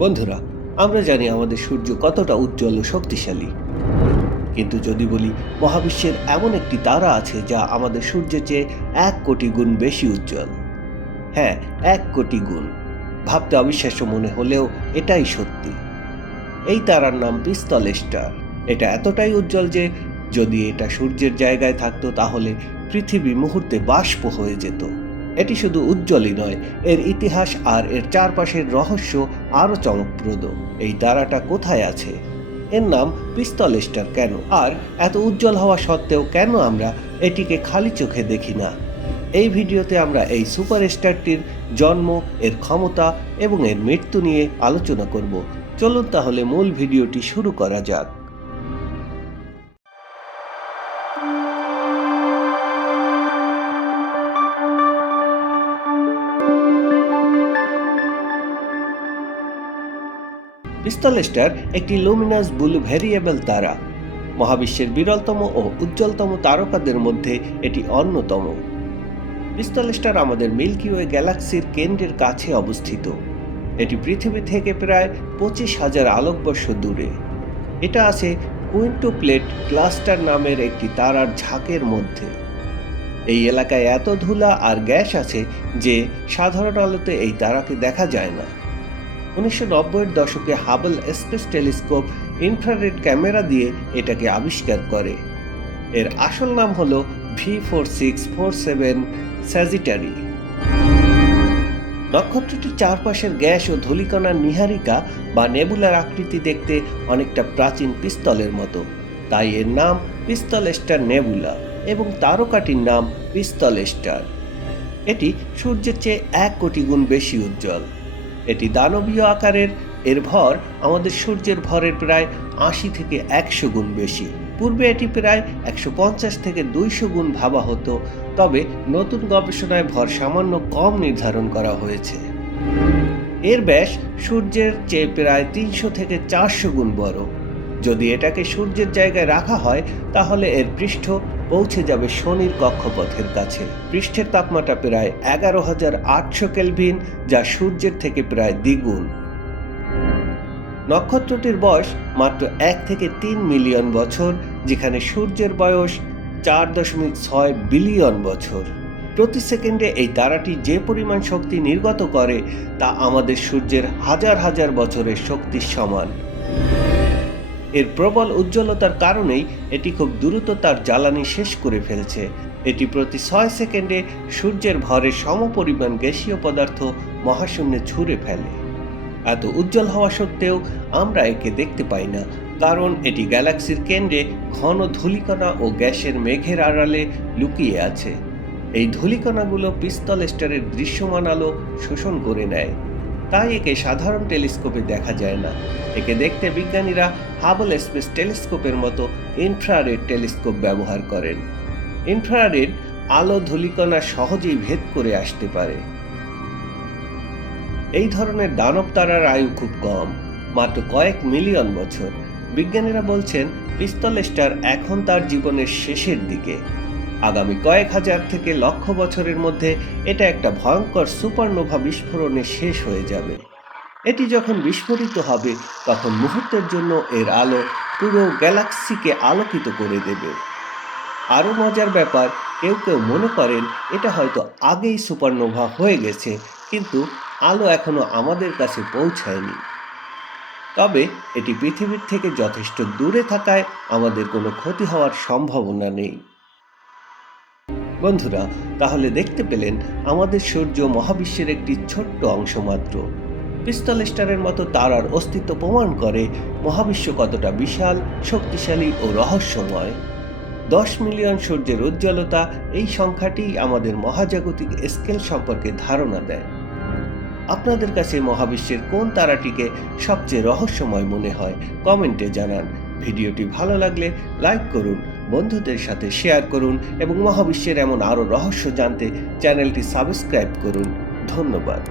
বন্ধুরা, আমরা জানি আমাদের সূর্য কতটা উজ্জ্বল ও শক্তিশালী। কিন্তু যদি বলি মহাবিশ্বের এমন একটি তারা আছে যা আমাদের সূর্যের চেয়ে 1 কোটি গুণ বেশি উজ্জ্বল। হ্যাঁ, 1 কোটি গুণ। ভাবতে অবিশ্বাস্য মনে হলেও এটাই সত্যি। এই তারার নাম পিস্তল স্টার। এটা এতটাই উজ্জ্বল যে যদি এটা সূর্যের জায়গায় থাকতো তাহলে পৃথিবী মুহূর্তে বাষ্প হয়ে যেত। এটি শুধু উজ্জ্বলই নয়, এর ইতিহাস আর এর চারপাশের রহস্য আরও চমকপ্রদ। এই তারাটা কোথায় আছে? এর নাম পিস্তল স্টার কেন? আর এত উজ্জ্বল হওয়া সত্ত্বেও কেন আমরা এটিকে খালি চোখে দেখি না? এই ভিডিওতে আমরা এই সুপার স্টারটির জন্ম, এর ক্ষমতা এবং এর মৃত্যু নিয়ে আলোচনা করব। চলুন তাহলে মূল ভিডিওটি শুরু করা যাক। পিস্তল স্টার একটি লুমিনাস ব্লু ভ্যারিয়েবল তারা। মহাবিশ্বের বিরলতম ও উজ্জ্বলতম তারকাদের মধ্যে এটি অন্যতম। পিস্তল স্টার আমাদের মিল্কি ওয়ে গ্যালাক্সির কেন্দ্রের কাছে অবস্থিত। এটি পৃথিবী থেকে প্রায় 25,000 আলোকবর্ষ দূরে। এটা আছে কুইন্টোপ্লেট ক্লাস্টার নামের একটি তারার ঝাঁকের মধ্যে। এই এলাকায় এত ধুলা আর গ্যাস আছে যে সাধারণ আলোতে এই তারাকে দেখা যায় না। 1990-এর দশকে Hubble space telescope infrared camera দিয়ে এটাকে আবিষ্কার করে। এর আসল নাম হলো V4647 স্যাজিটারি। নক্ষত্রটির চারপাশের গ্যাস ও ধূলিকণার নীহারিকা বা নেবুলার আকৃতি দেখতে অনেকটা প্রাচীন পিস্তলের মতো, তাই এর নাম পিস্তল স্টার নেবুলা এবং তারকাটির নাম পিস্তল স্টার। এটি সূর্যের চেয়ে 1 কোটি গুণ বেশি উজ্জ্বল। এটি দানবীয় আকারের। এর ভর আমাদের সূর্যের ভরের প্রায় 80 থেকে 100 গুণ বেশি। পূর্বে এটি প্রায় 150 থেকে 200 গুণ ভাবা হতো, তবে নতুন গবেষণায় ভর সামান্য কম নির্ধারণ করা হয়েছে। এর ব্যাস সূর্যের চেয়ে প্রায় 300 থেকে 400 গুণ বড়। যদি এটাকে সূর্যের জায়গায় রাখা হয় তাহলে এর পৃষ্ঠ পৌঁছে যাবে শনির কক্ষপথের কাছে। পৃষ্ঠের তাপমাত্রা প্রায় 11,800 কেলভিন, যা সূর্যের থেকে প্রায় দ্বিগুণ। নক্ষত্রটির বয়স মাত্র 1 থেকে 3 মিলিয়ন বছর, যেখানে সূর্যের বয়স 4.6 বিলিয়ন বছর। প্রতি সেকেন্ডে এই তারাটি যে পরিমাণ শক্তি নির্গত করে তা আমাদের সূর্যের হাজার হাজার বছরের শক্তির সমান। এর প্রবল উজ্জ্বলতার কারণেই এটি খুব দ্রুত তার জ্বালানি শেষ করে ফেলছে। এটি প্রতি 6 সেকেন্ডে সূর্যের ভরের সমপরিমাণ গ্যাসীয় পদার্থ মহাশূন্যে ছুঁড়ে ফেলে। এত উজ্জ্বল হওয়া সত্ত্বেও আমরা একে দেখতে পাই না, কারণ এটি গ্যালাক্সির কেন্দ্রে ঘন ধূলিকণা ও গ্যাসের মেঘের আড়ালে লুকিয়ে আছে। এই ধূলিকণাগুলো পিস্তল স্টারের দৃশ্যমান আলো শোষণ করে নেয়, তাই একে সাধারণ টেলিস্কোপে দেখা যায় না। একে দেখতে বিজ্ঞানীরা হাবল স্পেস টেলিস্কোপের মতো ইনফ্রারেড টেলিস্কোপ ব্যবহার করেন। ইনফ্রারেড আলো ধূলিকণা সহজেই ভেদ করে আসতে পারে। এই ধরনের দানব তারার আয়ু খুব কম, মাত্র কয়েক মিলিয়ন বছর। বিজ্ঞানীরা বলছেন পিস্তল স্টার এখন তার জীবনের শেষের দিকে। আগামী কয়েক হাজার থেকে লক্ষ বছরের মধ্যে এটা একটা ভয়ঙ্কর সুপারনোভা বিস্ফোরণে শেষ হয়ে যাবে। এটি যখন বিস্ফোরিত হবে তখন মুহূর্তের জন্য এর আলো পুরো গ্যালাক্সিকে আলোকিত করে দেবে। আরও মজার ব্যাপার, কেউ কেউ মনে করেন এটা হয়তো আগেই সুপারনোভা হয়ে গেছে, কিন্তু আলো এখনো আমাদের কাছে পৌঁছায়নি। তবে এটি পৃথিবীর থেকে যথেষ্ট দূরে থাকায় আমাদের কোনো ক্ষতি হওয়ার সম্ভাবনা নেই। বন্ধুরা, তাহলে দেখতে পেলেন আমাদের সূর্য মহাবিশ্বের একটি ছোট্ট অংশ মাত্র। পিস্তল স্টারের মতো তারার অস্তিত্ব প্রমাণ করে মহাবিশ্ব কতটা বিশাল, শক্তিশালী ও রহস্যময়। 10 মিলিয়ন সূর্যের উজ্জ্বলতা, এই সংখ্যাটি আমাদের মহাজাগতিক স্কেল সম্পর্কে ধারণা দেয়। আপনাদের কাছে মহাবিশ্বের কোন তারাটিকে সবচেয়ে রহস্যময় মনে হয় কমেন্টে জানান। ভিডিওটি ভালো লাগলে লাইক করুন, বন্ধুদের সাথে শেয়ার করুন এবং মহাবিশ্বের এমন আরও রহস্য জানতে চ্যানেলটি সাবস্ক্রাইব করুন। ধন্যবাদ।